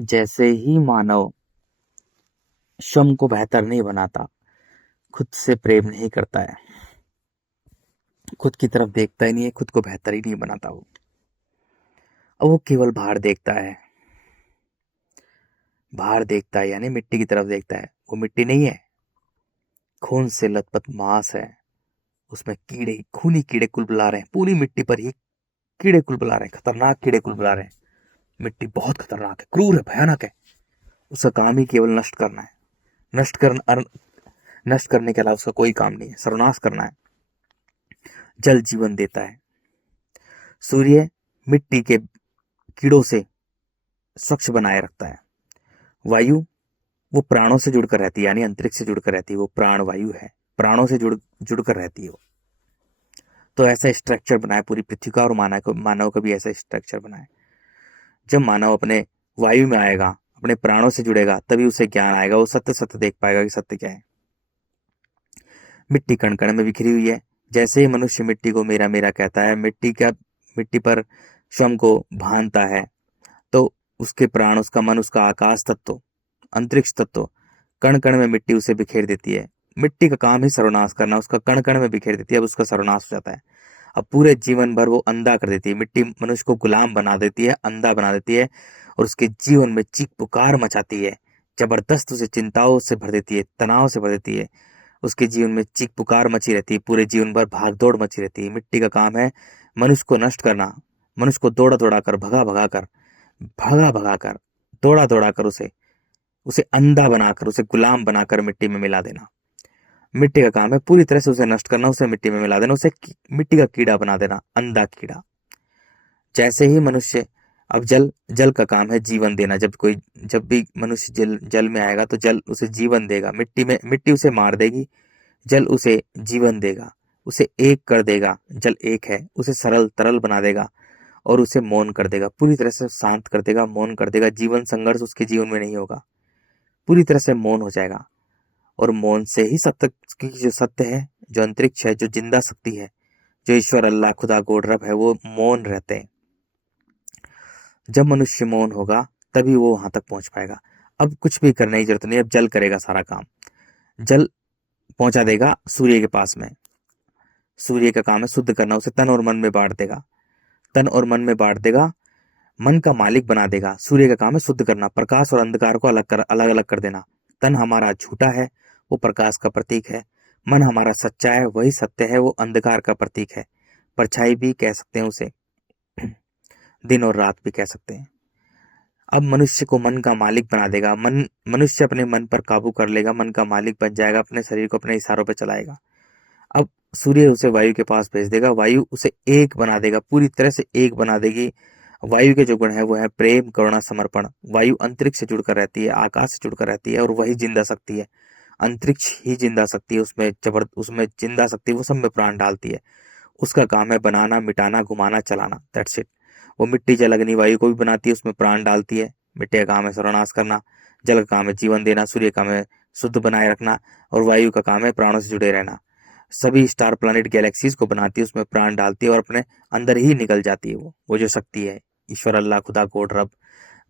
जैसे ही मानव स्वयं को बेहतर नहीं बनाता, खुद से प्रेम नहीं करता है, खुद की तरफ देखता ही नहीं है, खुद को बेहतर ही नहीं बनाता वो, और वो केवल बाहर देखता है। बाहर देखता है यानी मिट्टी की तरफ देखता है। वो मिट्टी नहीं है, खून से लथपथ मांस है। उसमें कीड़े, खूनी कीड़े कुलबुला रहे हैं। पूरी मिट्टी पर ही कीड़े कुलबुला रहे हैं, खतरनाक कीड़े कुलबुला रहे हैं। मिट्टी बहुत खतरनाक है, क्रूर है, भयानक है। उसका काम ही केवल नष्ट करना है। नष्ट करने के अलावा उसका कोई काम नहीं है। सर्वनाश करना है। जल जीवन देता है। सूर्य मिट्टी के कीड़ों से स्वच्छ बनाए रखता है। वायु वो प्राणों से जुड़कर रहती है, यानी अंतरिक्ष से जुड़कर रहती है। वो प्राण वायु है, प्राणों से जुड़कर रहती है वो। तो ऐसा स्ट्रक्चर बनाए पूरी पृथ्वी का, और मानव का भी ऐसा स्ट्रक्चर बनाए। जब मानव अपने वायु में आएगा, अपने प्राणों से जुड़ेगा, तभी उसे ज्ञान आएगा। वो सत्य सत्य देख पाएगा कि सत्य क्या है। मिट्टी कण कण में बिखरी हुई है। जैसे ही मनुष्य मिट्टी को मेरा मेरा कहता है, मिट्टी पर स्वयं को भानता है, तो उसके प्राण, उसका मन, उसका आकाश तत्व, अंतरिक्ष तत्व, कण कण में मिट्टी उसे बिखेर देती है। मिट्टी का काम ही सर्वनाश करना, उसका कण कण में बिखेर देती है। अब उसका सर्वनाश हो जाता है। अब पूरे जीवन भर वो अंधा कर देती है। मिट्टी मनुष्य को गुलाम बना देती है, अंधा बना देती है, और उसके जीवन में चीख पुकार मचाती है। जबरदस्त उसे चिंताओं से भर देती है, तनाव से भर देती है। उसके जीवन में चीख पुकार मची रहती है, पूरे जीवन भर भाग दौड़ मची रहती है। मिट्टी का काम है मनुष्य को नष्ट करना, मनुष्य को दौड़ा दौड़ा कर, भगा भगा कर, दौड़ा दौड़ा कर उसे उसे अंधा बनाकर, उसे गुलाम बनाकर मिट्टी में मिला देना। मिट्टी का काम है पूरी तरह से उसे नष्ट करना, उसे मिट्टी में मिला देना, उसे मिट्टी का कीड़ा बना देना, अंधा कीड़ा। जैसे ही मनुष्य, अब जल जल का काम है जीवन देना। जब भी मनुष्य जल में आएगा, तो जल उसे जीवन देगा। मिट्टी उसे मार देगी, जल उसे जीवन देगा, उसे एक कर देगा। जल एक है, उसे सरल तरल बना देगा, और उसे मौन कर देगा, पूरी तरह से शांत कर देगा, मौन कर देगा। जीवन संघर्ष उसके जीवन में नहीं होगा, पूरी तरह से मौन हो जाएगा। और मौन से ही सत्य की जो सत्य है, जो अंतरिक्ष है, जो जिंदा शक्ति है, जो ईश्वर, अल्लाह, खुदा, गॉड, रब है, वो मौन रहते हैं। जब मनुष्य मौन होगा, तभी वो वहां तक पहुंच पाएगा। अब कुछ भी करने की जरूरत नहीं, अब जल करेगा सारा काम। जल पहुंचा देगा सूर्य के पास में। सूर्य का काम है शुद्ध करना, उसे तन और मन में बांट देगा। तन और मन में बांट देगा, मन का मालिक बना देगा। सूर्य का काम है शुद्ध करना, प्रकाश और अंधकार को अलग अलग कर देना। तन हमारा झूठा है, वो प्रकाश का प्रतीक है। मन हमारा सच्चा है, वही सत्य है, वो अंधकार का प्रतीक है। परछाई भी कह सकते हैं उसे, दिन और रात भी कह सकते हैं। अब मनुष्य को मन का मालिक बना देगा। मनुष्य अपने मन पर काबू कर लेगा, मन का मालिक बन जाएगा, अपने शरीर को अपने इशारों पर चलाएगा। अब सूर्य उसे वायु के पास भेज देगा, वायु उसे एक बना देगा, पूरी तरह से एक बना देगी। वायु के जो गुण है वो है प्रेम, करुणा, समर्पण। वायु अंतरिक्ष से जुड़कर रहती है, आकाश से जुड़कर रहती है, और वही जिंदा शक्ति है। अंतरिक्ष ही जिंदा शक्ति है, उसमें जिंदा शक्ति, वो सब में प्राण डालती है। उसका काम है बनाना, मिटाना, घुमाना, चलाना, दैट्स इट। वो मिट्टी, जल, अग्नि, वायु को भी बनाती है, उसमें प्राण डालती है। मिट्टी का काम है सर्वनाश करना, जल का काम है जीवन देना, सूर्य का काम है शुद्ध बनाए रखना, और वायु का काम है प्राणों से जुड़े रहना। सभी स्टार, प्लैनेट, गैलेक्सीज को बनाती है, उसमें प्राण डालती है, और अपने अंदर ही निकल जाती है। वो जो शक्ति है, ईश्वर, अल्लाह, खुदा, गॉड, रब,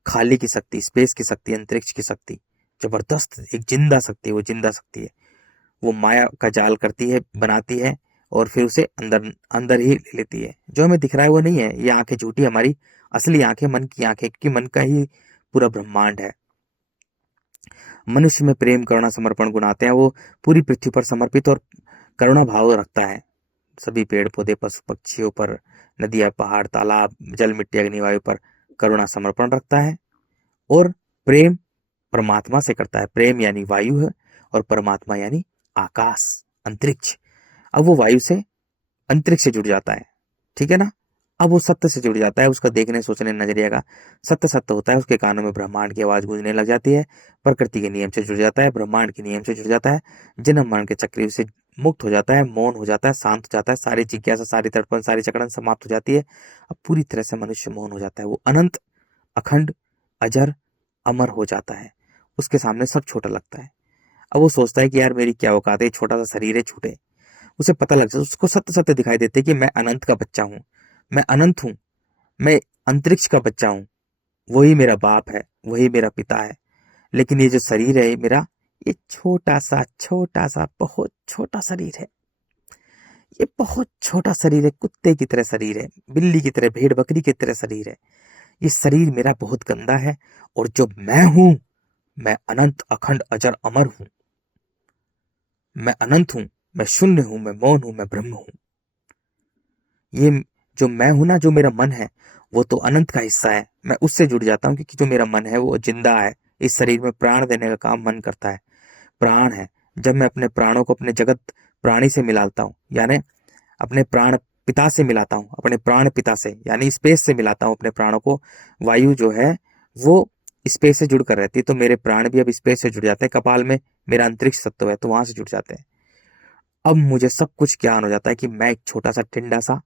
खाली की शक्ति, स्पेस की शक्ति, अंतरिक्ष की शक्ति, जबरदस्त एक जिंदा शक्ति, वो जिंदा शक्ति है। वो माया का जाल करती है, बनाती है, और फिर उसे अंदर अंदर ही ले लेती है। जो हमें दिख रहा है वो नहीं है, ये आंखें झूठी, हमारी असली आंखें मन की आंखें, क्योंकि मन का ही पूरा ब्रह्मांड है। मनुष्य में प्रेम, करुणा, समर्पण गुण आते हैं। वो पूरी पृथ्वी पर समर्पित और करुणा भाव रखता है। सभी पेड़ पौधे, पशु पक्षियों पर, नदियां, पहाड़, तालाब, जल, मिट्टी, अग्नि, वायु पर करुणा समर्पण रखता है। और प्रेम परमात्मा से करता है। प्रेम यानी वायु है, और परमात्मा यानी आकाश, अंतरिक्ष। अब वो वायु से, अंतरिक्ष से जुड़ जाता है, ठीक है ना। अब वो सत्य से जुड़ जाता है, उसका देखने सोचने नजरिया का सत्य सत्य होता है। उसके कानों में ब्रह्मांड की आवाज गूंजने लग जाती है। प्रकृति के नियम से जुड़ जाता है, ब्रह्मांड के नियम से जुड़ जाता है। जन्म मरण के चक्र से मुक्त हो जाता है, मौन हो जाता है, शांत हो जाता है। सारी जिज्ञासा, सारी तड़पन, सारी जकड़न समाप्त हो जाती है। अब पूरी तरह से मनुष्य मौन हो जाता है। वो अनंत, अखंड, अजर, अमर हो जाता है। उसके सामने सब छोटा लगता है। अब वो सोचता है कि यार मेरी क्या औकात है, छोटा सा शरीर है, छूटे। उसे पता लग जाता, उसको सत्य सत्य दिखाई देते कि मैं अनंत का बच्चा हूँ, मैं अनंत हूँ, मैं अंतरिक्ष का बच्चा हूँ। वही मेरा बाप है, वही मेरा पिता है। लेकिन ये जो शरीर है मेरा, ये छोटा सा बहुत छोटा शरीर है। ये बहुत छोटा शरीर है, कुत्ते की तरह शरीर है, बिल्ली की तरह, भेड़ बकरी की तरह शरीर है। ये शरीर मेरा बहुत गंदा है। और जो मैं हूं, मैं अनंत अखंड अजर अमर हूं। मैं अनंत हूं, मैं शून्य हूं, मैं मौन हूं, मैं ब्रह्म हूं। ये जो मैं हूं ना, जो मेरा मन है, वो तो अनंत का हिस्सा है। मैं उससे जुड़ जाता हूँ क्योंकि जो मेरा मन है वो जिंदा है। इस शरीर में प्राण देने का काम मन करता है, प्राण है। जब मैं अपने प्राणों को अपने जगत प्राणी से मिलाता हूँ, यानी अपने प्राण पिता से मिलाता हूँ, अपने प्राण पिता से यानी स्पेस से मिलाता हूँ अपने प्राणों को। वायु जो है वो स्पेस से जुड़ कर रहती है, तो मेरे प्राण भी अब स्पेस से जुड़ जाते हैं। कपाल में मेरा अंतरिक्ष तत्व है, तो वहां से जुड़ जाते हैं। अब मुझे सब कुछ ज्ञान हो जाता है कि मैं एक छोटा सा टिंडा सा,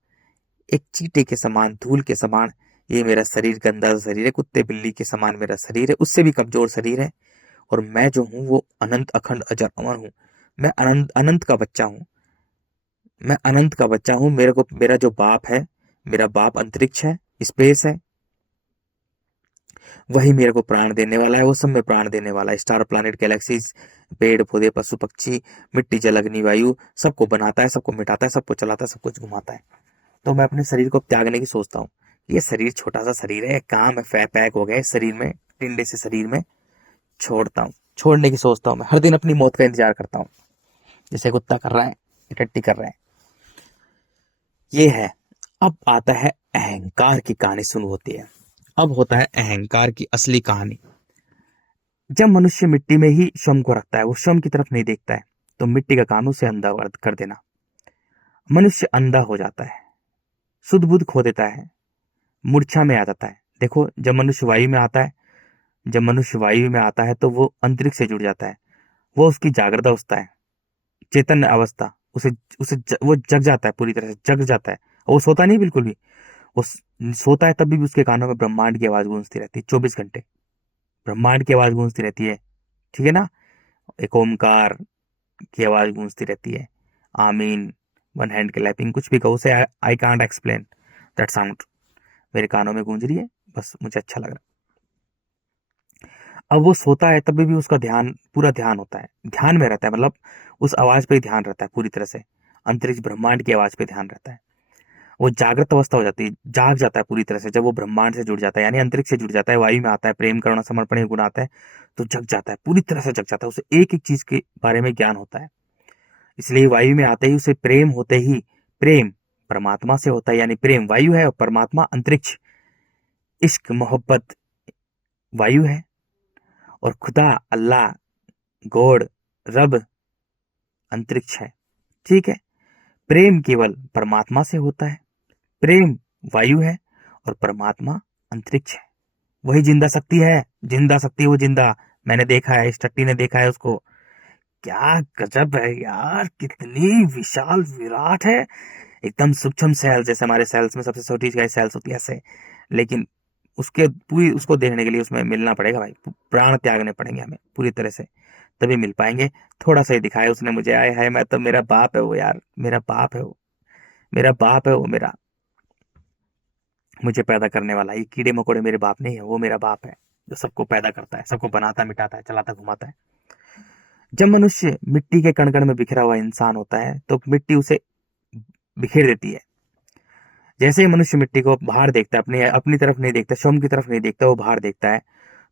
एक चींटे के समान, धूल के समान, ये मेरा शरीर गंदा सा शरीर है, कुत्ते बिल्ली के समान मेरा शरीर है, उससे भी कमजोर शरीर है। और मैं जो हूँ वो अनंत अखंड अजर अमर हूँ। मैं अनंत अनंत का बच्चा हूँ। मैं अनंत का बच्चा हूँ। मेरे को मेरा जो बाप है, मेरा बाप अंतरिक्ष है, स्पेस है। वही मेरे को प्राण देने वाला है, वो सब में प्राण देने वाला है। स्टार प्लैनेट गैलेक्सीज, पेड़ पौधे पशु पक्षी, मिट्टी जल अग्नि वायु, सबको बनाता है, सबको मिटाता है, सबको चलाता है, सब कुछ घुमाता है। तो मैं अपने शरीर को त्यागने की सोचता हूँ। ये शरीर छोटा सा शरीर है, काम है, पैक हो गया इस शरीर में, टिंडे से शरीर में छोड़ता हूँ, छोड़ने की सोचता हूँ। मैं हर दिन अपनी मौत का इंतजार करता हूँ, जैसे कुत्ता कर रहा है, टट्टी कर रहा है। ये है। अब आता है अहंकार की कहानी शुरू होती है। अब होता है अहंकार की असली कहानी। जब मनुष्य मिट्टी में ही स्वयं को रखता है, वो स्वयं की तरफ नहीं देखता है, तो मिट्टी का काम उसे अंधा कर देना। मनुष्य अंधा हो जाता है, सुध बुध खो देता है, मूर्छा में आ जाता है। देखो, जब मनुष्य वायु में आता है तो वो अंतरिक्ष से जुड़ जाता है। वो उसकी जागृत अवस्था है, चैतन्य अवस्था। उसे उसे वो जग जाता है, पूरी तरह से जग जाता है। और वो सोता नहीं बिल्कुल भी। वो सोता है तब भी उसके कानों में ब्रह्मांड की आवाज गूंजती रहती है 24 घंटे। ब्रह्मांड की आवाज गूंजती रहती है, ठीक है ना। एक ओमकार की आवाज गूंजती रहती है। आमीन, वन हैंड क्लैपिंग, कुछ भी कहो उसे, I can't explain that sound. मेरे कानों में गूंज रही है, बस मुझे अच्छा लग रहा है। अब वो सोता है तब भी उसका ध्यान, पूरा ध्यान होता है, ध्यान में रहता है, मतलब उस आवाज पे ही ध्यान रहता है पूरी तरह से। अंतरिक्ष ब्रह्मांड की आवाज पे ध्यान रहता है। वो जागृत अवस्था हो जाती है, जाग जाता है पूरी तरह से। जब वो ब्रह्मांड से जुड़ जाता है, यानी अंतरिक्ष से जुड़ जाता है, वायु में आता है, प्रेम करुणा समर्पण गुण आता है, तो जग जाता है, पूरी तरह से जग जाता है। उसे एक एक चीज के बारे में ज्ञान होता है। इसलिए वायु में आते ही उसे प्रेम होते ही, प्रेम परमात्मा से होता है, यानी प्रेम वायु है और परमात्मा अंतरिक्ष। इश्क मोहब्बत वायु है, और खुदा अल्लाह गॉड रब अंतरिक्ष है, ठीक है। प्रेम केवल परमात्मा से होता है। प्रेम वायु है और परमात्मा अंतरिक्ष है। वही जिंदा शक्ति है, जिंदा शक्ति, वो जिंदा। मैंने देखा है, इस टट्टी ने देखा है उसको। क्या गजब है यार, कितनी विशाल विराट है। एकदम सूक्ष्म सेल, जैसे हमारे सेल्स में सबसे छोटी सेल्स होती है ऐसे। लेकिन उसके पूरी, उसको देखने के लिए उसमें मिलना पड़ेगा भाई, प्राण त्यागने पड़ेंगे हमें पूरी तरह से, तभी मिल पाएंगे। थोड़ा सा ही दिखाया उसने मुझे, आए हाय, मैं तो, मेरा बाप है वो यार, मेरा बाप है वो, मेरा बाप है वो, मेरा मुझे पैदा करने वाला। ये कीड़े मकोड़े मेरे बाप नहीं है, वो मेरा बाप है, जो सबको पैदा करता है, सबको बनाता मिटाता है, चलाता घुमाता है। जब मनुष्य मिट्टी के कण कण में बिखरा हुआ इंसान होता है, तो मिट्टी उसे बिखेर देती है। जैसे ही मनुष्य मिट्टी को बाहर देखता है, अपनी अपनी तरफ नहीं देखता, स्वयं की तरफ नहीं देखता, वो बाहर देखता है,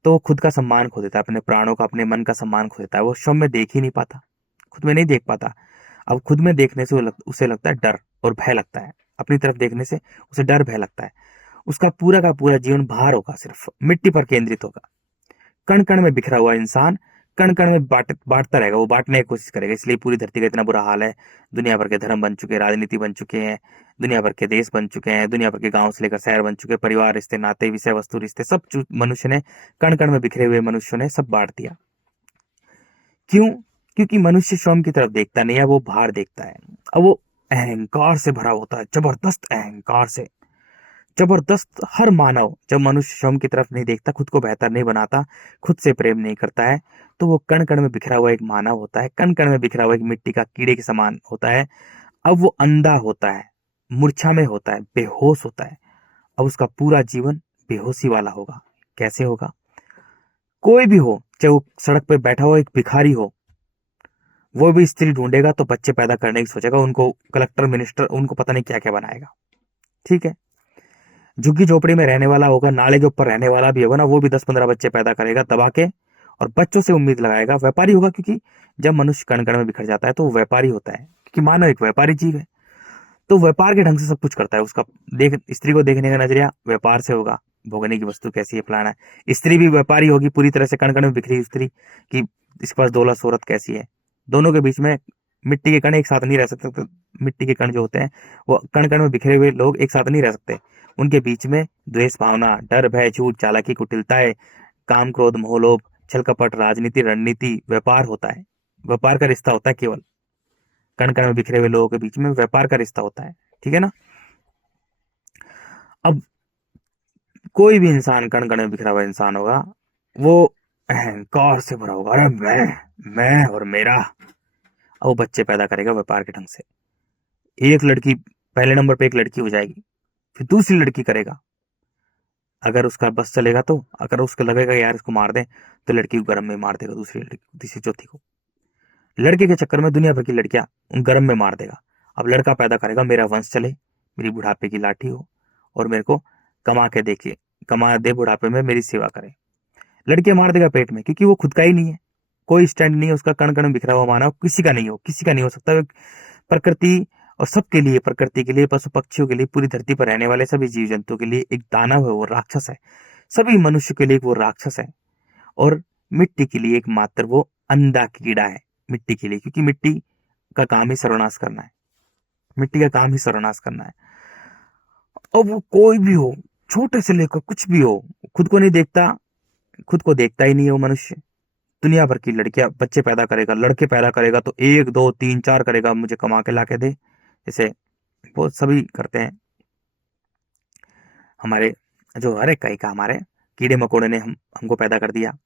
तो वो खुद का सम्मान खो देता है, अपने प्राणों का, अपने मन का सम्मान खो देता है। वो स्वयं में देख ही नहीं पाता, खुद में नहीं देख पाता। अब खुद में देखने से उसे लगता है डर और भय लगता है। अपनी तरफ देखने से उसे डर भय लगता है। उसका पूरा का पूरा जीवन बाहर होगा, सिर्फ मिट्टी पर केंद्रित होगा। कण कण में बिखरा हुआ इंसान कण कण में बांटता रहेगा, वो बांटने की कोशिश करेगा। इसलिए पूरी धरती का इतना बुरा हाल है। दुनिया भर के धर्म बन चुके हैं, राजनीति बन चुके हैं, दुनिया भर के देश बन चुके हैं, दुनिया भर के गांव से लेकर शहर बन चुके हैं, परिवार रिश्ते नाते विषय वस्तु रिश्ते सब मनुष्य ने, कण कण में बिखरे हुए मनुष्यों ने सब बांट दिया। क्यों? क्योंकि मनुष्य स्वयं की तरफ देखता नहीं है, वो बाहर देखता है। अब वो अहंकार से भरा होता है, जबरदस्त अहंकार से, जबरदस्त। हर मानव, जब मनुष्य स्वयं की तरफ नहीं देखता, खुद को बेहतर नहीं बनाता, खुद से प्रेम नहीं करता है, तो वो कण कण में बिखरा हुआ एक मानव होता है, कण कण में बिखरा हुआ एक मिट्टी का कीड़े के समान होता है। अब वो अंधा होता है, मूर्छा में होता है, बेहोश होता है। अब उसका पूरा जीवन बेहोशी वाला होगा। कैसे होगा? कोई भी हो, चाहे वो सड़क पे बैठा हो एक भिखारी हो, वो भी स्त्री ढूंढेगा तो बच्चे पैदा करने की सोचेगा, उनको कलेक्टर मिनिस्टर उनको पता नहीं क्या क्या बनाएगा। ठीक है। झुग्गी झोपड़ी में रहने वाला होगा, नाले के ऊपर रहने वाला भी होगा ना, वो भी 10-15 बच्चे पैदा करेगा दबा के, और बच्चों से उम्मीद लगाएगा। व्यापारी होगा, क्योंकि जब मनुष्य कण कण में बिखर जाता है तो वो व्यापारी होता है, क्योंकि मानव एक व्यापारी जीव है। तो व्यापार के ढंग से सब कुछ करता है। उसका स्त्री को देखने का नजरिया व्यापार से होगा, भोगने की वस्तु कैसी है, फलाना है। स्त्री भी व्यापारी होगी, पूरी तरह से कण कण में बिखरी स्त्री कि इसके पास दौलत शोहरत कैसी है। दोनों के बीच में मिट्टी के कण एक साथ नहीं रह सकते। तो मिट्टी के कण जो होते हैं वो कण कण में बिखरे हुए लोग एक साथ नहीं रह सकते। उनके बीच में द्वेष भावना, डर, भय, झूठ, चालाकी, कुटिलताएं, काम, क्रोध, मोह, लोभ, छल कपट, राजनीति, रणनीति, व्यापार होता है। व्यापार का रिश्ता होता है केवल कण कण में बिखरे हुए लोगों के बीच में, व्यापार का रिश्ता होता है। ठीक है ना? अब कोई भी इंसान कण कण में बिखरा हुआ इंसान होगा, वो अहंकार से भरा होगा। अरे मैं और मेरा। अब वो बच्चे पैदा करेगा व्यापार के ढंग से। एक लड़की, पहले नंबर पे एक लड़की हो जाएगी, फिर दूसरी लड़की करेगा। अगर उसका बस चलेगा तो, अगर उसको लगेगा यार इसको मार दें, तो लड़की को गर्म में मार देगा, दूसरी लड़की, तीसरी, चौथी को। लड़के के चक्कर में दुनिया भर की लड़कियां उन गर्म में मार देगा। अब लड़का पैदा करेगा, मेरा वंश चले, मेरी बुढ़ापे की लाठी हो, और मेरे को कमा के देखे, कमा दे, बुढ़ापे में मेरी सेवा करे। लड़के मार देगा पेट में, क्योंकि वो खुद का ही नहीं है, कोई स्टैंड नहीं है उसका, कण कण में बिखरा हुआ मानव किसी का नहीं हो, किसी का नहीं हो सकता। प्रकृति और सबके लिए, प्रकृति के लिए, पशु पक्षियों के लिए, पूरी धरती पर रहने वाले सभी जीव जंतुओं के लिए एक दानव है, वो राक्षस है। सभी मनुष्य के लिए वो राक्षस है। और मिट्टी के लिए एक मात्र वो अंधा कीड़ा है। मिट्टी के लिए, क्योंकि मिट्टी का काम ही सर्वनाश करना है। मिट्टी का काम ही सर्वनाश करना है। अब वो कोई भी हो, छोटे से लेकर कुछ भी हो, खुद को नहीं देखता, खुद को देखता ही नहीं है वो मनुष्य। दुनिया भर की लड़कियां बच्चे पैदा करेगा, लड़के पैदा करेगा तो 1 2 3 4 करेगा, मुझे कमा के ला के दे, जैसे वो सभी करते हैं। हमारे जो हर एक कहीं का, हमारे कीड़े मकोड़े ने हमको पैदा कर दिया,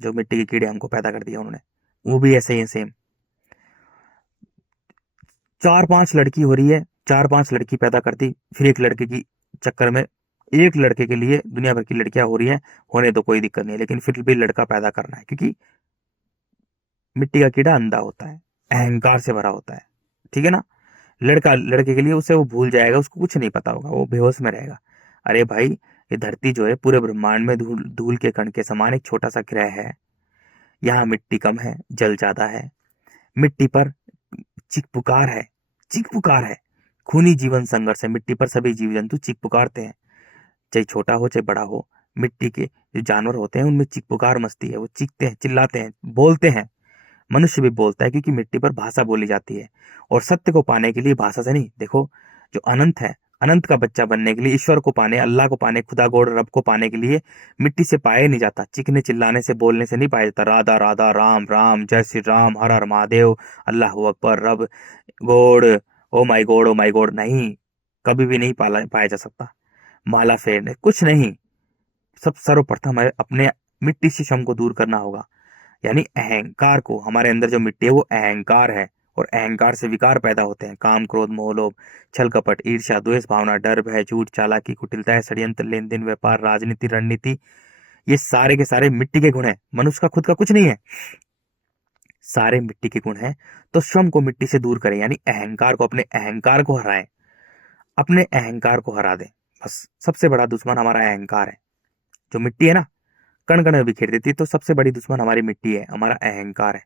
जो मिट्टी के कीड़े हमको पैदा कर दिया उन्होंने, वो भी ऐसे ही सेम। 4 5 लड़की हो रही है, 4 5 लड़की पैदा करती, फिर एक लड़के की चक्कर में, एक लड़के के लिए दुनिया भर की लड़कियां हो रही हैं, होने तो कोई दिक्कत नहीं है, लेकिन फिर भी लड़का पैदा करना है, क्योंकि मिट्टी का कीड़ा अंधा होता है, अहंकार से भरा होता है। ठीक है ना? लड़का लड़के के लिए, उसे वो भूल जाएगा, उसको कुछ नहीं पता होगा, वो बेहोश में रहेगा। अरे भाई, ये धरती जो है पूरे ब्रह्मांड में धूल धूल के कण के समान एक छोटा सा ग्रह है। यहाँ मिट्टी कम है, जल ज्यादा है। मिट्टी पर चीख पुकार है, चीख पुकार है, खूनी जीवन संघर्ष है। मिट्टी पर सभी जीव जंतु चीख पुकारते हैं, चाहे छोटा हो चाहे बड़ा हो। मिट्टी के जो जानवर होते हैं उनमें चीख पुकार मचती है, वो चीखते हैं, चिल्लाते हैं, बोलते हैं। मनुष्य भी बोलता है, क्योंकि मिट्टी पर भाषा बोली जाती है। और सत्य को पाने के लिए भाषा से नहीं, देखो, जो अनंत है, अनंत का बच्चा बनने के लिए, ईश्वर को पाने, अल्लाह को पाने, खुदा गोड़ रब को पाने के लिए मिट्टी से पाया नहीं जाता, चीखने चिल्लाने से, बोलने से नहीं पाया जाता। राधा राधा, राम राम, जय श्री राम, हर हर महादेव, अल्लाह अकबर, रब, गोड़, ओ माई गॉड, नहीं, कभी भी नहीं पाया जा सकता। माला फेरने कुछ नहीं। सब सर्वप्रथम है अपने मिट्टी से श्रम को दूर करना होगा, यानी अहंकार को। हमारे अंदर जो मिट्टी है वो अहंकार है, और अहंकार से विकार पैदा होते हैं, काम, क्रोध, मोह, लोभ, छल कपट, ईर्ष्या, द्वेष भावना, डर, भय, झूठ, चालाकी, कुटिलता, षड्यंत्र, लेन देन, व्यापार, राजनीति, रणनीति, ये सारे के सारे मिट्टी के गुण हैं। मनुष्य का खुद का कुछ नहीं है, सारे मिट्टी के गुण हैं। तो श्रम को मिट्टी से दूर करें, यानी अहंकार को, अपने अहंकार को हराएं, अपने अहंकार को हरा दें। बस, सबसे बड़ा दुश्मन हमारा अहंकार है। जो मिट्टी है ना, कण कण में बिखेर देती है, तो सबसे बड़ी दुश्मन हमारी मिट्टी है, हमारा अहंकार है।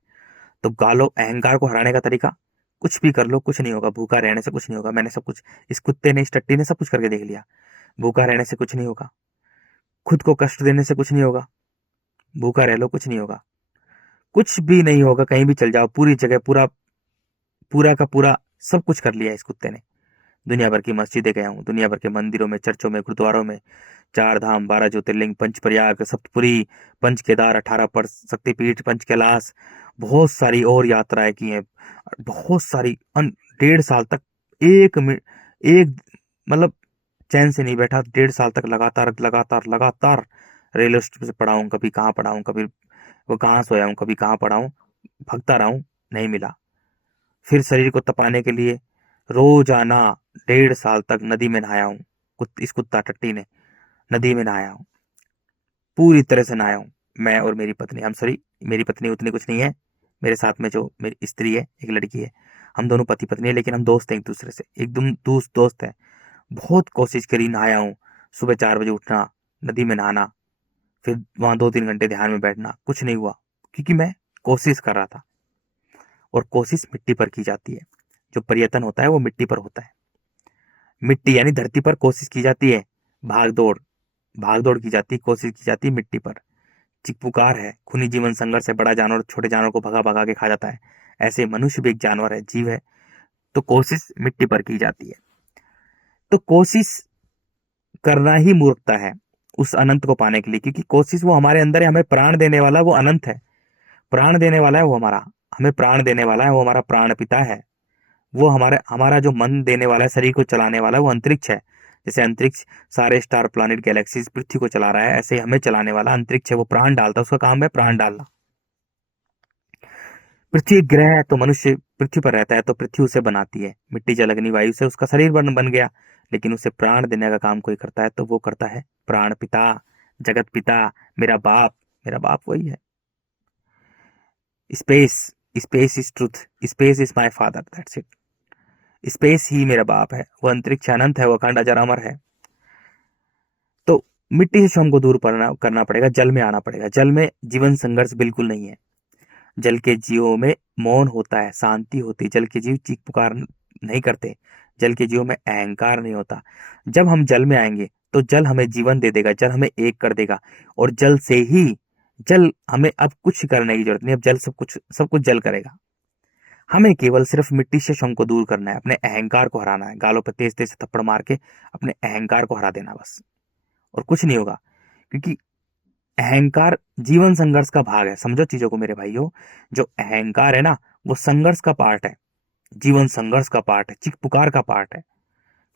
तो गालो, अहंकार को हराने का तरीका, कुछ भी कर लो, कुछ नहीं होगा। भूखा रहने से कुछ नहीं होगा। मैंने सब कुछ, इस कुत्ते ने, इस टट्टी ने सब कुछ करके देख लिया। भूखा रहने से कुछ नहीं होगा, खुद को कष्ट देने से कुछ नहीं होगा। भूखा रह लो, कुछ नहीं होगा, कुछ भी नहीं होगा। कहीं भी चल जाओ, पूरी जगह, पूरा पूरा का पूरा सब कुछ कर लिया इस कुत्ते ने। दुनिया भर की मस्जिदें गया हूँ, दुनिया भर के मंदिरों में, चर्चों में, गुरुद्वारों में, 4 धाम, 12 ज्योतिर्लिंग, पंच प्रयाग, सप्तपुरी, पंच केदार, 18 शक्तिपीठ, पंच कैलाश, बहुत सारी और यात्राएं की हैं। बहुत सारी 1.5 साल तक, एक मतलब चैन से नहीं बैठा, 1.5 साल तक लगातार लगातार लगातार रेलवे स्टेशन से पढ़ा हूँ, कभी कहाँ पढ़ा हूँ, कभी वो कहाँ सोया हूँ, कभी कहाँ पढ़ा हूँ, भगता रहा हूँ, नहीं मिला। फिर शरीर को तपाने के लिए रोजाना 1.5 साल तक नदी में नहाया हूँ। इस कुत्ता टट्टी ने नदी में नहाया हूँ। पूरी तरह से नहाया हूँ, मैं और मेरी पत्नी। हम सॉरी, मेरी पत्नी उतनी कुछ नहीं है, मेरे साथ में जो मेरी स्त्री है, एक लड़की है, हम दोनों पति पत्नी है, लेकिन हम दोस्त हैं एक दूसरे से, एकदम दोस्त है। बहुत कोशिश करी, नहाया हूँ। सुबह 4 बजे उठना, नदी में नहाना, फिर वहां 2-3 घंटे ध्यान में बैठना, कुछ नहीं हुआ, क्योंकि मैं कोशिश कर रहा था। और कोशिश मिट्टी पर की जाती है, जो प्रयत्न होता है वो मिट्टी पर होता है। मिट्टी यानी धरती पर कोशिश की जाती है, भाग दौड़, भाग दौड़ की जाती है, कोशिश की जाती है मिट्टी पर। चिक पुकार है, खूनी जीवन संघर्ष है, बड़ा जानवर छोटे जानवर को भगा भगा के खा जाता है, ऐसे मनुष्य भी एक जानवर है, जीव है। तो कोशिश मिट्टी पर की जाती है। तो कोशिश करना ही मूर्खता है उस अनंत को पाने के लिए, क्योंकि कोशिश वो हमारे अंदर है, हमें प्राण देने वाला वो अनंत है, प्राण देने वाला है वो हमारा, हमें प्राण देने वाला है वो हमारा प्राण पिता है। वो हमारा हमारा जो मन देने वाला है, शरीर को चलाने वाला है, वो अंतरिक्ष है। जैसे अंतरिक्ष सारे स्टार प्लैनेट गैलेक्सीज पृथ्वी को चला रहा है, ऐसे ही हमें चलाने वाला अंतरिक्ष है, वो प्राण डालता है, उसका काम है प्राण डालना। पृथ्वी एक ग्रह है, तो मनुष्य पृथ्वी पर रहता है, तो पृथ्वी उसे बनाती है, मिट्टी जल अग्नि वायु से उसका शरीर बन गया। लेकिन उसे प्राण देने का काम कोई करता है, तो वो करता है प्राण पिता, जगत पिता, मेरा बाप। मेरा बाप वही है। Space, space is truth, space is my father, that's it. Space ही मेरा बाप है, वो अंतरिक्ष अनंत है, वो अखंड अजर अमर है। तो मिट्टी से श्रम को दूर करना पड़ेगा, जल में आना पड़ेगा। जल में जीवन संघर्ष बिल्कुल नहीं है। जल के जीवों में मौन होता है, शांति होती है, जल के जीव चीख पुकार नहीं करते, जल के जीवों में अहंकार नहीं होता। जब हम जल में आएंगे तो जल हमें जीवन दे देगा, जल हमें एक कर देगा, और जल से ही, जल हमें अब कुछ करने की जरूरत नहीं, अब जल सब कुछ जल करेगा। हमें केवल सिर्फ मिट्टी से श्रम को दूर करना है, अपने अहंकार को हराना है, गालों पर तेज तेज थप्पड़ मार के अपने अहंकार को हरा देना बस, और कुछ नहीं होगा। क्योंकि अहंकार जीवन संघर्ष का भाग है, समझो चीजों को मेरे भाइयों। जो अहंकार है ना, वो संघर्ष का पार्ट है, जीवन संघर्ष का पार्ट है, चिक पुकार का पार्ट है,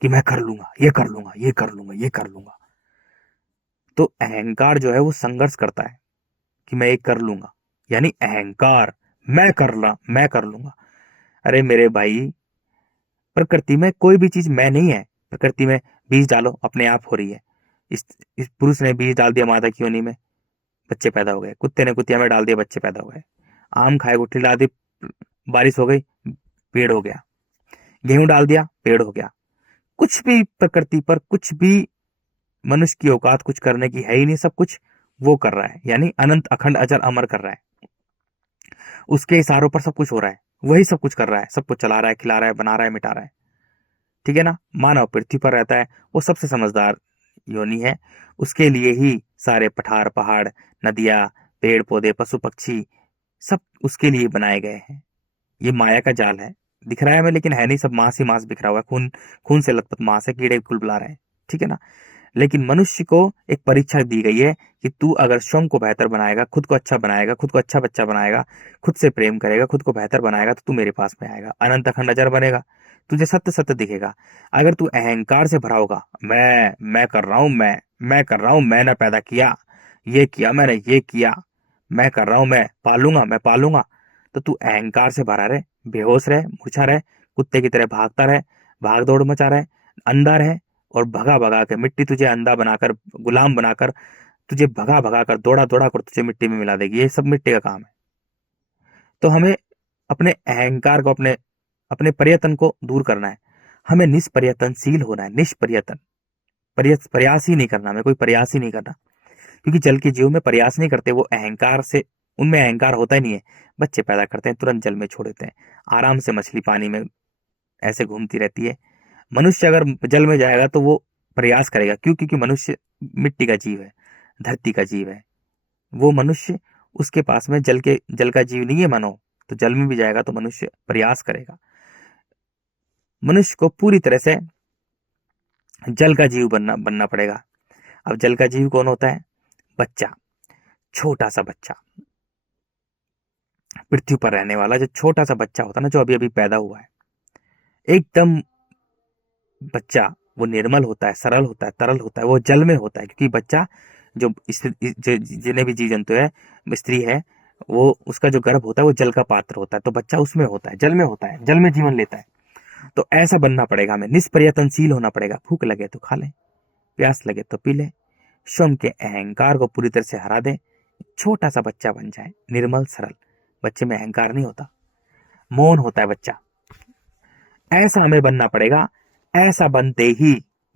कि मैं कर लूंगा, ये कर लूंगा, ये कर लूंगा, ये कर लूंगा। तो अहंकार जो है वो संघर्ष करता है कि मैं ये कर लूंगा, यानी अहंकार, मैं कर लूंगा। अरे मेरे भाई, प्रकृति में कोई भी चीज मैं नहीं है। प्रकृति में बीज डालो, अपने आप हो रही है। इस पुरुष ने बीज डाल दिया माता की योनि में, बच्चे पैदा हो गए। कुत्ते ने कुतिया में डाल दिया, बच्चे पैदा हो गए। आम खाए, गुठली डाल दी, बारिश हो गई, पेड़ हो गया। गेहूं डाल दिया, पेड़ हो गया। कुछ भी प्रकृति पर, कुछ भी मनुष्य की औकात कुछ करने की है ही नहीं, सब कुछ वो कर रहा है, यानी अनंत अखंड अजर अमर कर रहा है। उसके इशारों पर सब कुछ हो रहा है, वही सब कुछ कर रहा है, सब कुछ चला रहा है, खिला रहा है, बना रहा है, मिटा रहा है। ठीक है ना। मानव पृथ्वी पर रहता है, वो सबसे समझदार योनि है। उसके लिए ही सारे पठार पहाड़, नदियां, पेड़ पौधे, पशु पक्षी, सब उसके लिए बनाए गए हैं। ये माया का जाल है, दिख रहा है हमें, लेकिन है नहीं, सब मांस ही मांस बिखरा हुआ है, खून खून से लथपथ मांस है, कीड़े कुलबुला रहे हैं। ठीक है ना। लेकिन मनुष्य को एक परीक्षा दी गई है कि तू अगर स्वयं को बेहतर बनाएगा, खुद को अच्छा बनाएगा, खुद को अच्छा बच्चा बनाएगा, खुद से प्रेम करेगा, खुद को बेहतर बनाएगा, तो तू मेरे पास में आएगा, अनंत अखंड अजर बनेगा, तुझे सत्य सत्य दिखेगा। अगर तू अहंकार से भरा होगा, मैं कर रहा हूं, मैं कर रहा हूं, मैंने पैदा किया, ये किया मैंने, ये किया, मैं कर रहा हूं, मैं पालूंगा, मैं पालूंगा, तो तू अहंकार से भरा रहे, बेहोश रहे, मूर्छा रहे, कुत्ते की तरह भागता रहे, भाग दौड़ मचा रहे, अंधा रहे, और भगा भगा के मिट्टी तुझे अंधा बनाकर, गुलाम बनाकर, तुझे भगा भगा कर, दौड़ा दौड़ा कर तुझे मिट्टी में मिला देगी। ये सब मिट्टी का काम है। तो हमें अपने अहंकार को, अपने अपने प्रयत्न को दूर करना है। हमें निष्प्रयत्नशील होना है, निष्प्रयत्न, प्रयास ही नहीं करना, हमें कोई प्रयास ही नहीं करना। क्योंकि जल के जीव में प्रयास नहीं करते, वो अहंकार से, उनमें अहंकार होता ही नहीं है। बच्चे पैदा करते हैं, तुरंत जल में छोड़ देते हैं, आराम से मछली पानी में ऐसे घूमती रहती है। मनुष्य अगर जल में जाएगा तो वो प्रयास करेगा, क्यों? क्योंकि मनुष्य मिट्टी का जीव है, धरती का जीव है। वो मनुष्य, उसके पास में जल का जीव नहीं है मानो, तो जल में भी जाएगा तो मनुष्य प्रयास करेगा। मनुष्य को पूरी तरह से जल का जीव बनना पड़ेगा। अब जल का जीव कौन होता है? बच्चा, छोटा सा बच्चा, पृथ्वी पर रहने वाला जो छोटा सा बच्चा होता है ना, जो अभी अभी पैदा हुआ है, एकदम बच्चा, वो निर्मल होता है, सरल होता है, तरल होता है, वो जल में होता है। क्योंकि बच्चा जो जिन्हें भी जीव जंतु है, स्त्री है, वो उसका जो गर्भ होता है वो जल का पात्र होता है, तो बच्चा उसमें होता है, जल में होता है, जल में जीवन लेता है। तो ऐसा बनना पड़ेगा हमें, निष्प्रयत्नशील होना पड़ेगा। भूख लगे तो खा ले, प्यास लगे तो पी ले, स्वयं के अहंकार को पूरी तरह से हरा दे, छोटा सा बच्चा बन जाए, निर्मल सरल। बच्चे में अहंकार नहीं होता, मौन होता है बच्चा। ऐसा हमें बनना पड़ेगा। ऐसा बनते ही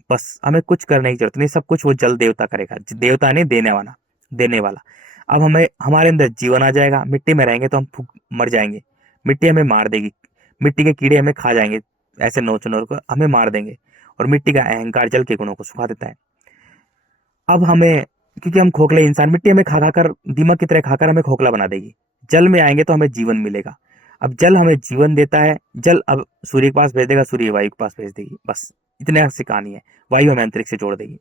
बस हमें कुछ करने की जरूरत नहीं, सब कुछ वो जल देवता करेगा। देवता नहीं, देने वाला, देने वाला। अब हमें हमारे अंदर जीवन आ जाएगा। मिट्टी में रहेंगे तो हम मर जाएंगे, मिट्टी हमें मार देगी, मिट्टी के कीड़े हमें खा जाएंगे, ऐसे नोच नोच को हमें मार देंगे। और मिट्टी का अहंकार जल के गुणों को सुखा देता है। अब हमें, क्योंकि हम खोखले इंसान, मिट्टी हमें खा खाकर, दीमक की तरह खाकर हमें खोखला बना देगी। जल में आएंगे तो हमें जीवन मिलेगा। अब जल हमें जीवन देता है। जल अब सूर्य के पास भेज देगा, सूर्य वायु के पास भेज देगी, बस इतने सी कहानी है। वायु हमें अंतरिक्ष से जोड़ देगी।